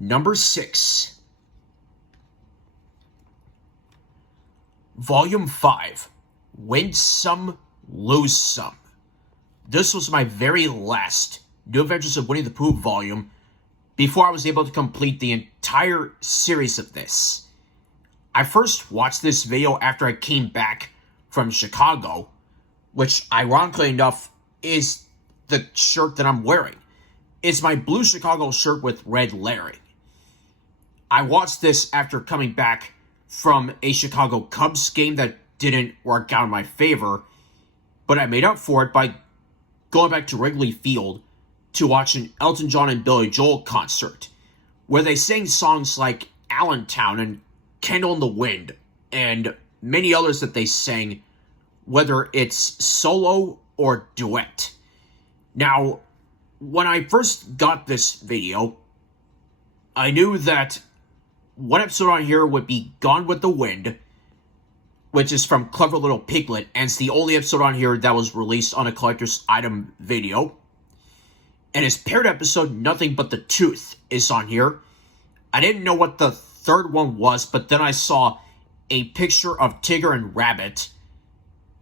Number 6. Volume 5. Win Some, Lose Some. This was my very last New Adventures of Winnie the Pooh volume before I was able to complete the entire series of this. I first watched this video after I came back from Chicago, which ironically enough is the shirt that I'm wearing. It's my blue Chicago shirt with red lettering. I watched this after coming back from a Chicago Cubs game that didn't work out in my favor, but I made up for it by going back to Wrigley Field to watch an Elton John and Billy Joel concert, where they sang songs like Allentown and Candle in the Wind, and many others that they sang, whether it's solo or duet. Now, when I first got this video, I knew that one episode on here would be Gone with the Wind, which is from Clever Little Piglet, and it's the only episode on here that was released on a collector's item video. And his paired episode, Nothing But the Tooth, is on here. I didn't know what the third one was, but then I saw a picture of Tigger and Rabbit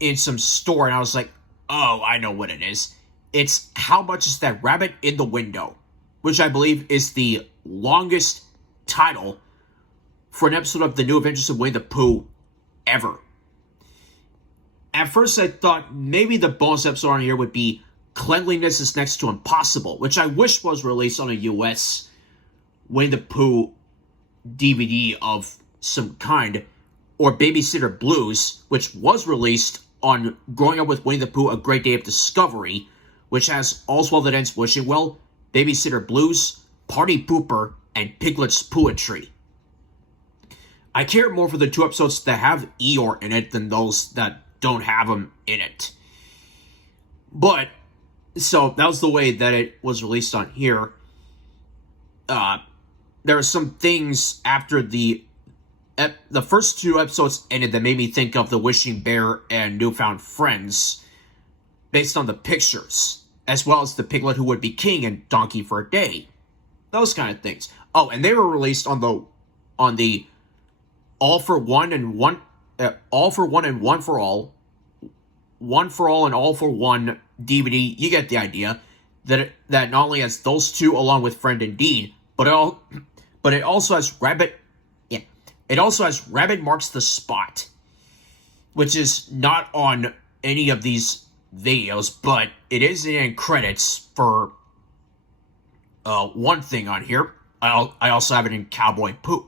in some store, and I was like, oh, I know what it is. It's How Much Is That Rabbit in the Window, which I believe is the longest title for an episode of the New Adventures of Winnie the Pooh ever. At first I thought maybe the bonus episode on here would be Cleanliness is Next to Impossible, which I wish was released on a US Winnie the Pooh DVD of some kind, or Babysitter Blues, which was released on Growing Up with Winnie the Pooh, A Great Day of Discovery, which has All's Well That Ends Wishing Well, Babysitter Blues, Party Pooper, and Piglet's Poetry. I care more for the two episodes that have Eeyore in it than those that don't have him in it. But, so that was the way that it was released on here. There are some things after the first two episodes ended that made me think of The Wishing Bear and Newfound Friends, based on the pictures, as well as the Piglet Who Would Be King and Donkey for a Day. Those kind of things. Oh, and they were released on the All for One and One and One for All, One for All and All for One DVD. You get the idea. That not only has those two along with Friend Indeed, but it also has Rabbit. Yeah, it also has Rabbit Marks the Spot, which is not on any of these videos, but it is in credits for one thing on here. I also have it in Cowboy Pooh.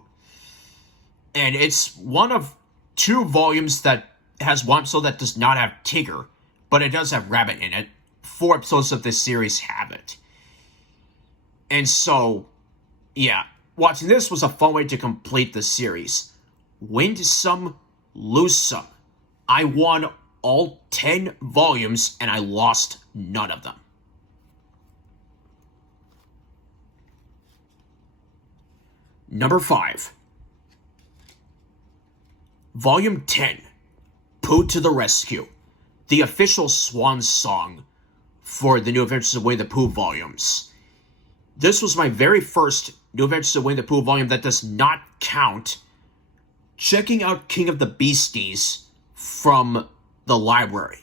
And it's one of two volumes that has one episode that does not have Tigger, but it does have Rabbit in it. 4 episodes of this series have it. And so, yeah, watching this was a fun way to complete the series. Win some, lose some. I won all 10 volumes, and I lost none of them. Number 5. Volume 10, Pooh to the Rescue, the official swan song for the New Adventures of Winnie the Pooh volumes. This was my very first New Adventures of Winnie the Pooh volume that does not count checking out King of the Beasties from the library,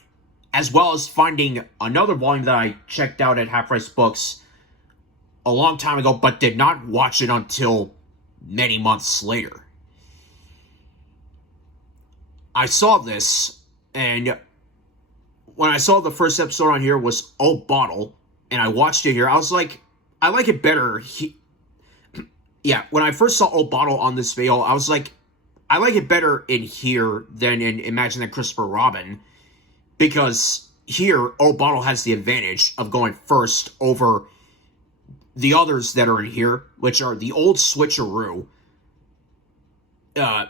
as well as finding another volume that I checked out at Half Price Books a long time ago, but did not watch it until many months later. I saw this, and when I saw the first episode on here was Old Bottle, and I watched it here, I was like, I like it better. Yeah, when I first saw Old Bottle on this video, I was like, I like it better in here than in Imagine That Christopher Robin, because here, Old Bottle has the advantage of going first over the others that are in here, which are the Old Switcheroo,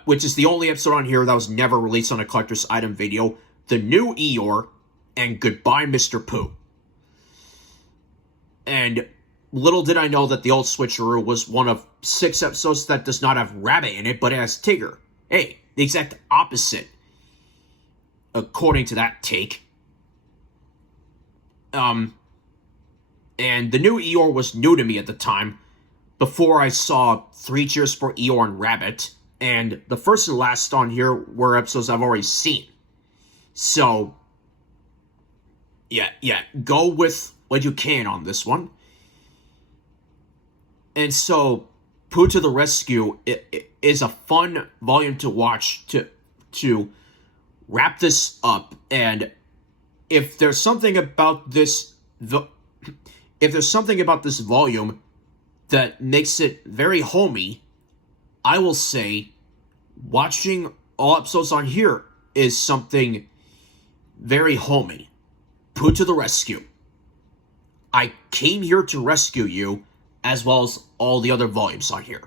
which is the only episode on here that was never released on a collector's item video, The New Eeyore, and Goodbye, Mr. Pooh. And little did I know that the Old Switcheroo was one of 6 episodes that does not have Rabbit in it, but it has Tigger. Hey, the exact opposite, according to that take. And The New Eeyore was new to me at the time, before I saw 3 Cheers for Eeyore and Rabbit, and the first and last on here were episodes I've already seen. So, yeah, go with what you can on this one. And so, Pooh to the Rescue is a fun volume to watch to wrap this up. And if there's something about this volume that makes it very homey, I will say watching all episodes on here is something very homey. Pooh to the Rescue. I came here to rescue you, as well as all the other volumes on here.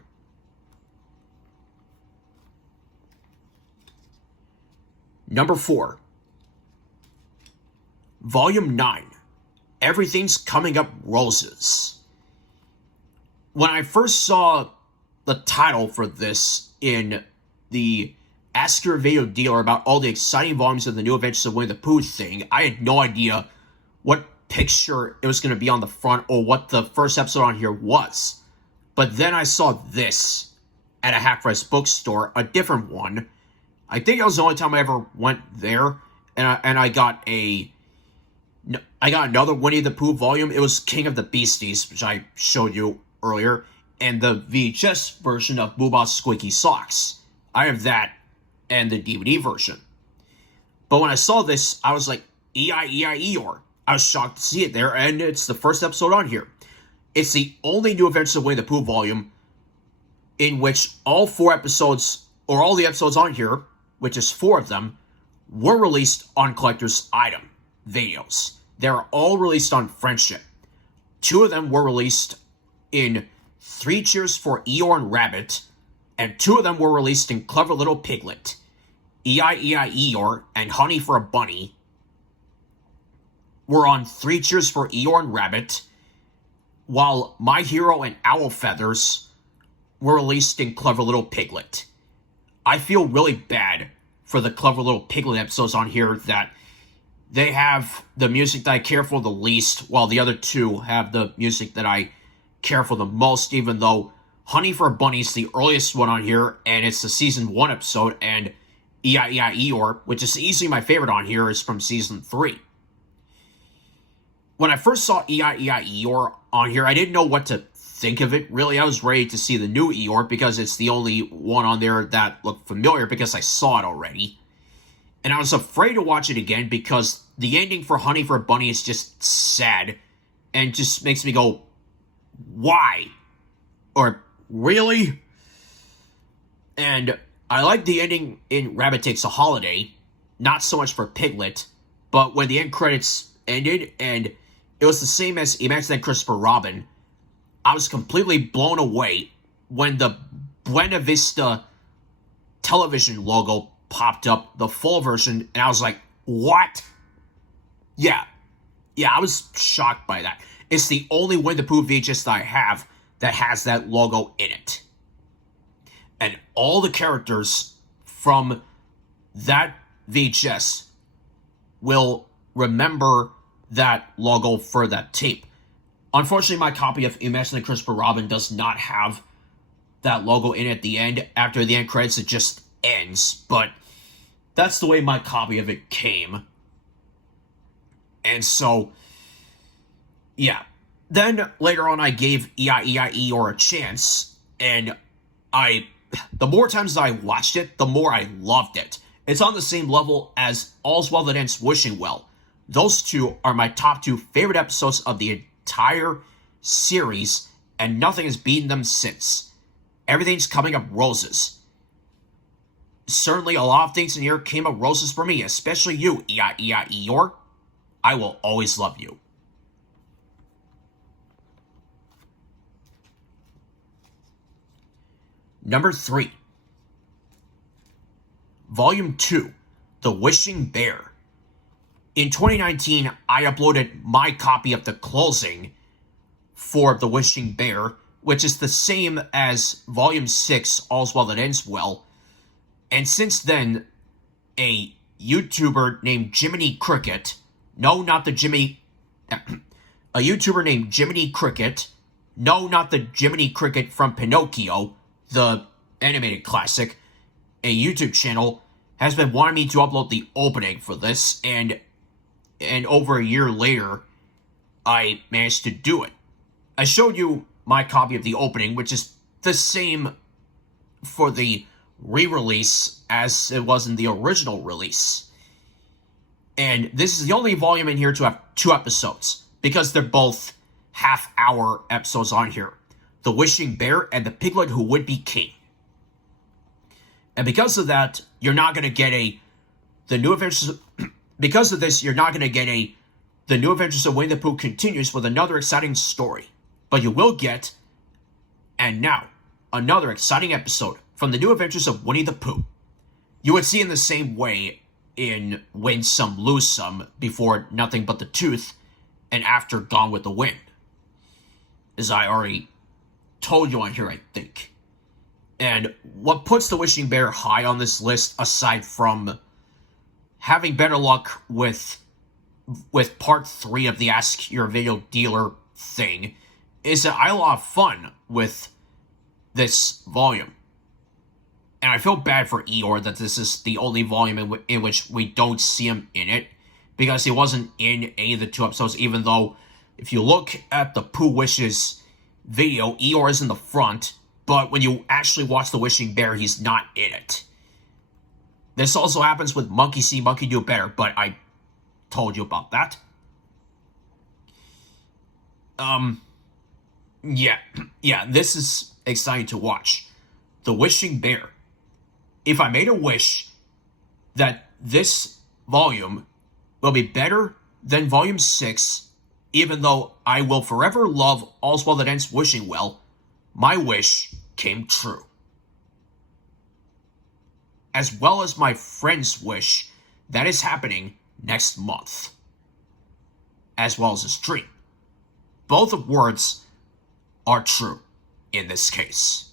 Number 4. Volume 9. Everything's Coming Up Roses. When I first saw the title for this in the Ask Your Video Dealer about all the exciting volumes of the New Adventures of Winnie the Pooh thing, I had no idea what picture it was going to be on the front or what the first episode on here was. But then I saw this at a half-price bookstore, a different one. I think that was the only time I ever went there, and I got another Winnie the Pooh volume. It was King of the Beasties, which I showed you earlier, and the VHS version of Booba's Squeaky Socks. I have that and the DVD version. But when I saw this, I was like, Eeyore. I was shocked to see it there, and it's the first episode on here. It's the only New Adventures of Winnie the Pooh volume in which all the episodes on here, which is 4 of them, were released on collector's item videos. They're all released on Friendship. 2 of them were released in 3 Cheers for Eeyore and Rabbit, and 2 of them were released in Clever Little Piglet. Eeyore and Honey for a Bunny were on 3 Cheers for Eeyore and Rabbit, while My Hero and Owl Feathers were released in Clever Little Piglet. I feel really bad for the Clever Little Piglet episodes on here that they have the music that I care for the least, while the other 2 have the music that I care for the most, even though Honey for a Bunny is the earliest one on here, and it's the Season 1 episode, and Eeyore, which is easily my favorite on here, is from Season 3. When I first saw Eeyore on here, I didn't know what to think of it, really. I was ready to see the new Eeyore because it's the only one on there that looked familiar because I saw it already. And I was afraid to watch it again because the ending for Honey for a Bunny is just sad and just makes me go, why? Or, really? And I like the ending in Rabbit Takes a Holiday, not so much for Piglet, but when the end credits ended and it was the same as Imagineering Christopher Robin, I was completely blown away when the Buena Vista television logo popped up, the full version, and I was like, what? Yeah, I was shocked by that. It's the only Winnie the Pooh VHS that I have that has that logo in it. And all the characters from that VHS will remember that logo for that tape. Unfortunately, my copy of Imagineering Christopher Robin does not have that logo in at the end. After the end credits, it just ends. But that's the way my copy of it came. And so, yeah. Then, later on, I gave Eeyore a chance. And the more times I watched it, the more I loved it. It's on the same level as All's Well That Ends Wishing Well. Those 2 are my top 2 favorite episodes of the entire series, and nothing has beaten them since. Everything's Coming Up Roses. Certainly a lot of things in here came up roses for me, especially you, Eeyore. I will always love you. Number 3. Volume 2, The Wishing Bear. In 2019, I uploaded my copy of the closing for The Wishing Bear, which is the same as Volume 6, All's Well That Ends Well. And since then, a YouTuber named Jiminy Cricket, no, not the Jimmy, a YouTuber named Jiminy Cricket, No, not the Jiminy Cricket from Pinocchio, the animated classic. A YouTube channel has been wanting me to upload the opening for this, and over a year later, I managed to do it. I showed you my copy of the opening, which is the same for the re-release as it was in the original release. And this is the only volume in here to have 2 episodes, because they're both half-hour episodes on here. The Wishing Bear and the Piglet Who Would Be King. And because of that, you're not going to get the New Adventures... because of this, you're not going to get The New Adventures of Winnie the Pooh continues with another exciting story. But you will get, and now, another exciting episode from The New Adventures of Winnie the Pooh. You would see in the same way in Win Some, Lose Some, before Nothing But the Tooth, and after Gone with the Wind. As I already told you on here, I think. And what puts the Wishing Bear high on this list, aside from having better luck with part 3 of the Ask Your Video Dealer thing, is that I had a lot of fun with this volume. And I feel bad for Eeyore that this is the only volume in which we don't see him in it, because he wasn't in any of the 2 episodes, even though if you look at the Pooh Wishes video, Eeyore is in the front, but when you actually watch The Wishing Bear, he's not in it. This also happens with Monkey See, Monkey Do Better, but I told you about that. Yeah, this is exciting to watch. The Wishing Bear. If I made a wish that this volume will be better than Volume 6, even though I will forever love All's Well That Ends Wishing Well, my wish came true. As well as my friend's wish that is happening next month. As well as his dream. Both of words are true in this case.